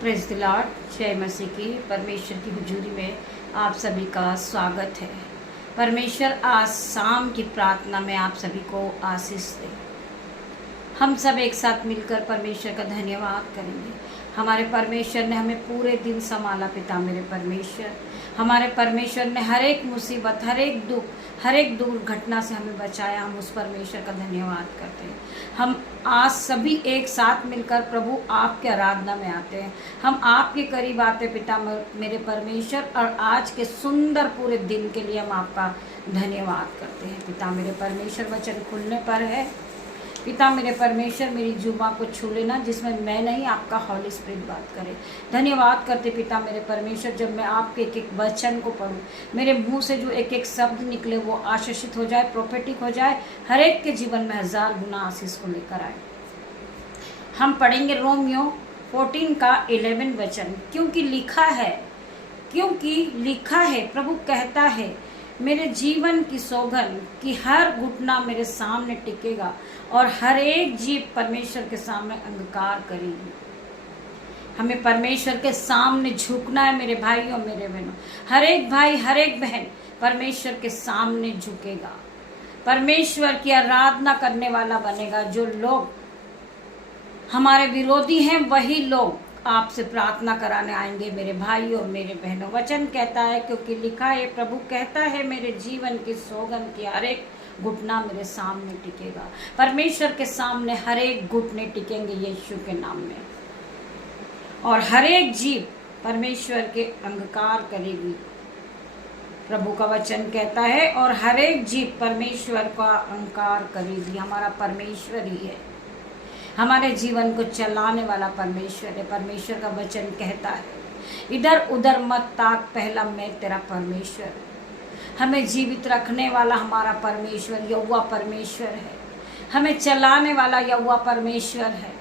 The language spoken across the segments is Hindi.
Praise the Lord. जय मसीह की। परमेश्वर की हुजूरी में आप सभी का स्वागत है। परमेश्वर आज शाम की प्रार्थना में आप सभी को आशीष दे। हम सब एक साथ मिलकर परमेश्वर का धन्यवाद करेंगे। हमारे परमेश्वर ने हमें पूरे दिन संभाला। पिता मेरे परमेश्वर, हमारे परमेश्वर ने हर एक मुसीबत, हर एक दुख, हर एक दुर्घटना से हमें बचाया। हम उस परमेश्वर का धन्यवाद करते हैं। हम आज सभी एक साथ मिलकर प्रभु आपके आराधना में आते हैं। हम आपके करीब आते पिता मेरे परमेश्वर, और आज के सुंदर पूरे दिन के लिए हम आपका धन्यवाद करते हैं। पिता मेरे परमेश्वर, वचन खुलने पर है। पिता मेरे परमेश्वर, मेरी जुबा को छू लेना, जिसमें मैं नहीं आपका हॉली स्पिरिट बात करे। धन्यवाद करते पिता मेरे परमेश्वर, जब मैं आपके एक एक वचन को पढूं, मेरे मुंह से जो एक एक शब्द निकले वो आशीषित हो जाए, प्रोफेटिक हो जाए, हर एक के जीवन में 1000 गुना आशीष को लेकर आए। हम पढ़ेंगे रोमियो 14 का 11 वचन। क्योंकि लिखा है, प्रभु कहता है, मेरे जीवन की सौगंध कि हर घुटना मेरे सामने टिकेगा और हर एक जीभ परमेश्वर के सामने अंगीकार करेगी। हमें परमेश्वर के सामने झुकना है मेरे भाइयों, मेरे बहनों। हर एक भाई, हर एक बहन परमेश्वर के सामने झुकेगा, परमेश्वर की आराधना करने वाला बनेगा। जो लोग हमारे विरोधी हैं वही लोग आपसे प्रार्थना कराने आएंगे मेरे भाइयों, मेरे बहनों। वचन कहता है, क्योंकि लिखा है, प्रभु कहता है, मेरे जीवन की सौगंध की हर एक घुटना मेरे सामने टिकेगा। परमेश्वर के सामने हर एक घुटने टिकेंगे यीशु के नाम में, और हर एक जीभ परमेश्वर के अंगीकार करेगी। प्रभु का वचन कहता है, और हर एक जीभ परमेश्वर का अंगीकार करेगी। हमारा परमेश्वर ही है, हमारे जीवन को चलाने वाला परमेश्वर है। परमेश्वर का वचन कहता है, इधर उधर मत ताक, पहला मैं तेरा परमेश्वर। हमें जीवित रखने वाला हमारा परमेश्वर यहोवा परमेश्वर है। हमें चलाने वाला यहोवा परमेश्वर है।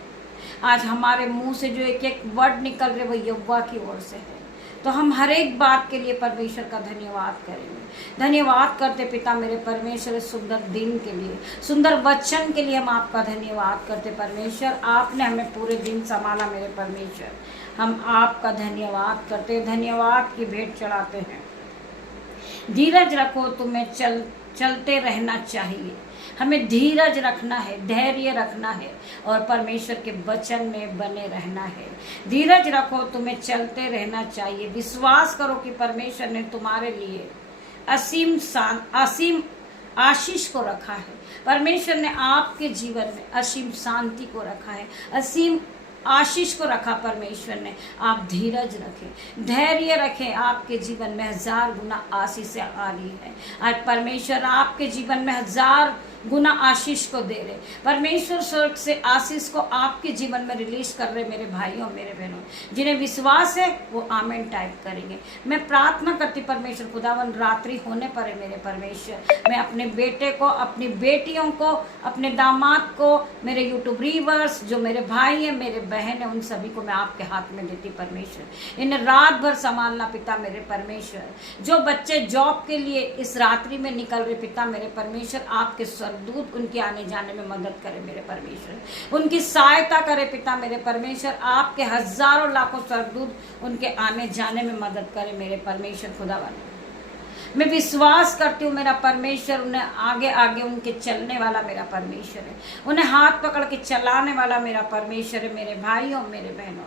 आज हमारे मुंह से जो एक एक वर्ड निकल रहे वो यहोवा की ओर से है। तो हम हर एक बात के लिए परमेश्वर का धन्यवाद करेंगे। धन्यवाद करते पिता मेरे परमेश्वर, सुंदर दिन के लिए, सुंदर वचन के लिए हम आपका धन्यवाद करते परमेश्वर। आपने हमें पूरे दिन संभाला मेरे परमेश्वर। हम आपका धन्यवाद करते, धन्यवाद की भेंट चढ़ाते हैं। धीरज रखो, तुम्हें चलते रहना चाहिए। हमें धीरज रखना है, धैर्य रखना है, और परमेश्वर के वचन में बने रहना है। धीरज रखो, तुम्हें चलते रहना चाहिए। विश्वास करो कि परमेश्वर ने तुम्हारे लिए असीम आशीष को रखा है। परमेश्वर ने आपके जीवन में असीम शांति को रखा है, असीम आशीष को रखा परमेश्वर ने। आप धीरज रखें, धैर्य रखें। आपके जीवन में 1000 गुना आशीष आ रही है। आज परमेश्वर आपके जीवन में 1000 गुना आशीष को दे रहे। परमेश्वर स्वर्ग से आशीष को आपके जीवन में रिलीज कर रहे मेरे भाइयों, मेरे बहनों। जिन्हें विश्वास है वो आमेन टाइप करेंगे। मैं प्रार्थना करती परमेश्वर खुदावन, रात्रि होने पर है मेरे परमेश्वर, मैं अपने बेटे को, अपनी बेटियों को, अपने दामाद को, मेरे यूट्यूब रीवर्स, जो मेरे भाई हैं, मेरे बहन है, उन सभी को मैं आपके हाथ में देती परमेश्वर। इन्हें रात भर संभालना पिता मेरे परमेश्वर। जो बच्चे जॉब के लिए इस रात्रि में निकल रहे पिता मेरे परमेश्वर, आपके दूत उनके आने जाने में मदद करे मेरे परमेश्वर, उनकी सहायता करे पिता मेरे परमेश्वर। आपके हजारों लाखों स्वर्गदूत उनके आने जाने में मदद करे मेरे परमेश्वर खुदावन। मैं विश्वास करती हूँ मेरा परमेश्वर उन्हें आगे आगे उनके चलने वाला मेरा परमेश्वर है, उन्हें हाथ पकड़ के चलाने वाला मेरा परमेश्वर है। मेरे भाइयों, मेरे बहनों,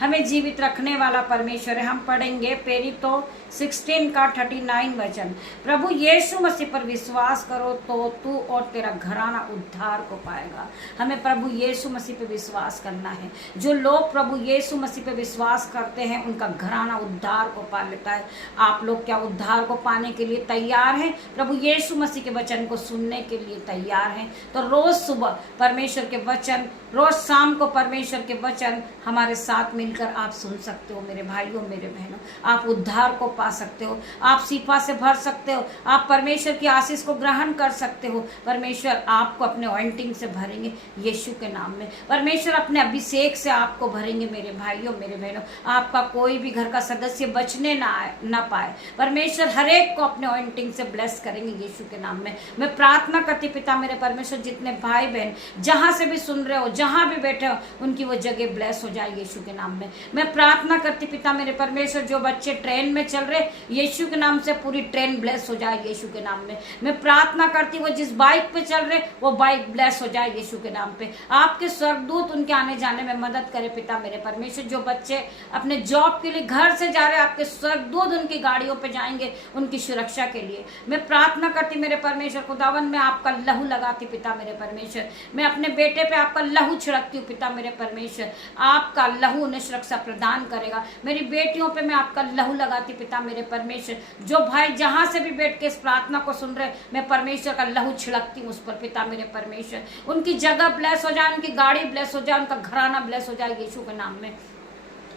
हमें जीवित रखने वाला परमेश्वर है। हम पढ़ेंगे पेरितो 16 का 39 वचन। प्रभु यीशु मसीह पर विश्वास करो तो तू और तेरा घराना उद्धार को पाएगा। हमें प्रभु यीशु मसीह पे विश्वास करना है। जो लोग प्रभु यीशु मसीह पे विश्वास करते हैं उनका घराना उद्धार को पा लेता है। आप लोग क्या उद्धार को पाने के लिए तैयार हैं? प्रभु यीशु मसीह के वचन को सुनने के लिए तैयार हैं? तो रोज सुबह परमेश्वर के वचन, रोज शाम को परमेश्वर के वचन हमारे साथ मिलकर आप सुन सकते हो मेरे भाइयों, मेरे बहनों। आप उद्धार को पा सकते हो, आप शिफा से भर सकते हो, आप परमेश्वर की आशीष को ग्रहण कर सकते हो। परमेश्वर आपको अपने ऑइंटिंग से भरेंगे यीशु के नाम में। परमेश्वर अपने अभिषेक से आपको भरेंगे मेरे भाइयों, मेरे बहनों। आपका कोई भी घर का सदस्य बचने ना पाए। परमेश्वर हर एक को अपने ऑइंटिंग से ब्लेस करेंगे यीशु के नाम में। मैं प्रार्थना करती पिता मेरे परमेश्वर, जितने भाई बहन जहां से भी सुन रहे हो, जहाँ भी बैठे हो उनकी वो जगह ब्लेस हो जाए यीशु के नाम में। मैं प्रार्थना करती पिता मेरे परमेश्वर, जो बच्चे ट्रेन में चल रहे यीशु के नाम से पूरी ट्रेन ब्लेस हो जाए यीशु के नाम में। मैं प्रार्थना करती वो जिस बाइक पे चल रहे वो बाइक ब्लेस हो जाए यीशु के नाम पे। आपके स्वर्गदूत उनके आने जाने में मदद करे पिता मेरे परमेश्वर। जो बच्चे अपने जॉब के लिए घर से जा रहे आपके स्वर्गदूत उनकी गाड़ियों पे जाएंगे उनकी सुरक्षा के लिए। मैं प्रार्थना करती मेरे परमेश्वर खुदावन, मैं आपका लहू लगाती पिता मेरे परमेश्वर। मैं अपने बेटे पे आपका लहू छिड़कती हूँ पिता मेरे परमेश्वर। आपका लहू उन्हें सुरक्षा प्रदान करेगा। मेरी बेटियों पे मैं आपका लहू लगाती पिता मेरे परमेश्वर। जो भाई जहां से भी बैठ के इस प्रार्थना को सुन रहे मैं परमेश्वर का लहू छिड़कती हूँ उस पर पिता मेरे परमेश्वर। उनकी जगह ब्लेस हो जाए, उनकी गाड़ी ब्लेस हो जाए, उनका घराना ब्लेस हो जाए यीशु के नाम में।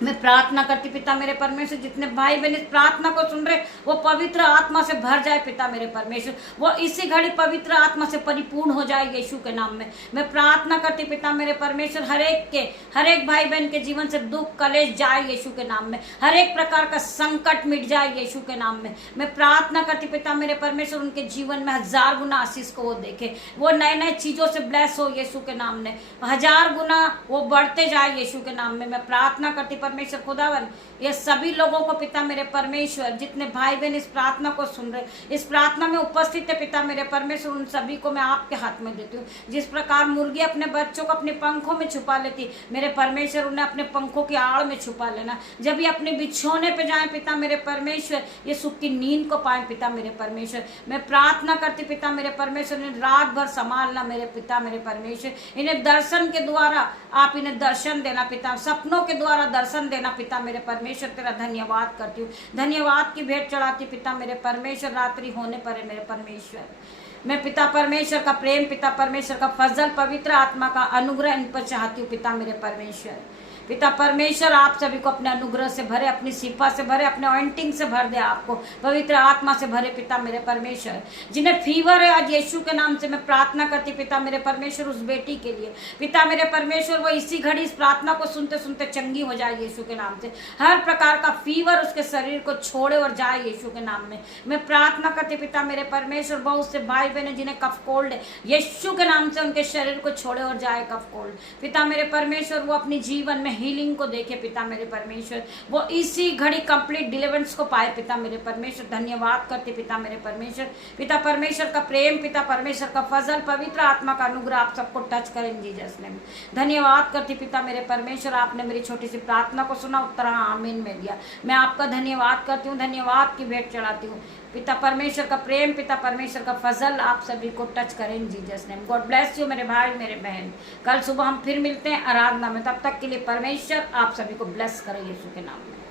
मैं प्रार्थना करती पिता मेरे परमेश्वर, जितने भाई बहन इस प्रार्थना को सुन रहे वो पवित्र आत्मा से भर जाए पिता मेरे परमेश्वर। वो इसी घड़ी पवित्र आत्मा से परिपूर्ण हो जाए यीशु के नाम में। मैं प्रार्थना करती पिता मेरे परमेश्वर, हर एक भाई बहन के जीवन से दुख कलेश जाए यीशु के नाम में। हर एक प्रकार का संकट मिट जाए यीशु के नाम में। मैं प्रार्थना करती पिता मेरे परमेश्वर, उनके जीवन में 1000 गुना आशीष को वो देखे, वो नए नए चीजों से ब्लेस हो यीशु के नाम में। 1000 गुना वो बढ़ते जाए यीशु के नाम में। मैं प्रार्थना करती परमेश्वर खुदावन, ये सभी लोगों को पिता मेरे परमेश्वर, जितने भाई बहन इस प्रार्थना को सुन रहे इस प्रार्थना में उपस्थित है पिता मेरे परमेश्वर, उन सभी को मैं आपके हाथ में देती हूँ। जिस प्रकार मुर्गी अपने बच्चों को अपने पंखों में छुपा लेती, मेरे परमेश्वर उन्हें अपने पंखों की आड़ में छुपा लेना। जब ये अपने बिछौने पे जाए पिता मेरे परमेश्वर, ये सुख की नींद को पाए पिता मेरे परमेश्वर। मैं प्रार्थना करती पिता मेरे परमेश्वर, इन्हें रात भर संभालना मेरे पिता मेरे परमेश्वर। इन्हें दर्शन के द्वारा आप इन्हें दर्शन देना पिता, सपनों के द्वारा दर्शन देना पिता मेरे परमेश्वर। तेरा धन्यवाद करती हूँ, धन्यवाद की भेंट चढ़ाती पिता मेरे परमेश्वर। रात्रि होने पर है मेरे परमेश्वर, मैं पिता परमेश्वर का प्रेम, पिता परमेश्वर का फजल, पवित्र आत्मा का अनुग्रह इन पर चाहती हूँ पिता मेरे परमेश्वर। पिता परमेश्वर आप सभी को अपने अनुग्रह से भरे, अपनी सिफा से भरे, अपने ऑइंटिंग से भर दे, आपको पवित्र आत्मा से भरे पिता मेरे परमेश्वर। जिन्हें फीवर है आज यीशु के नाम से मैं प्रार्थना करती पिता मेरे परमेश्वर उस बेटी के लिए पिता मेरे परमेश्वर, वो इसी घड़ी इस प्रार्थना को सुनते सुनते चंगी हो जाए यीशु के नाम से। हर प्रकार का फीवर उसके शरीर को छोड़े और जाए यीशु के नाम में। मैं प्रार्थना करती पिता मेरे परमेश्वर, बहुत से भाई बहन जिन्हें कफ कोल्ड है यीशु के नाम से उनके शरीर को छोड़े और जाए कफ कोल्ड पिता मेरे परमेश्वर। वो अपनी जीवन में हीलिंग को देखे पिता मेरे परमेश्वर, वो इसी घड़ी कंप्लीट डिलीवरेंस को पाए पिता मेरे परमेश्वर। धन्यवाद करते पिता मेरे परमेश्वर। पिता परमेश्वर का प्रेम, पिता परमेश्वर का फजल, पवित्र आत्मा का अनुग्रह आप सबको टच करें जीसस नेम। धन्यवाद करती पिता मेरे परमेश्वर, आपने मेरी छोटी सी प्रार्थना को सुना, उत्तर आमीन में दिया। मैं आपका धन्यवाद करती हूँ, धन्यवाद की भेंट चढ़ाती हूँ। पिता परमेश्वर का प्रेम, पिता परमेश्वर का फजल आप सभी को टच करें Jesus name. God bless you मेरे भाई मेरे बहन। कल सुबह हम फिर मिलते हैं आराधना में, तब तक के लिए परमेश्वर आप सभी को ब्लेस करें यीशु के नाम में।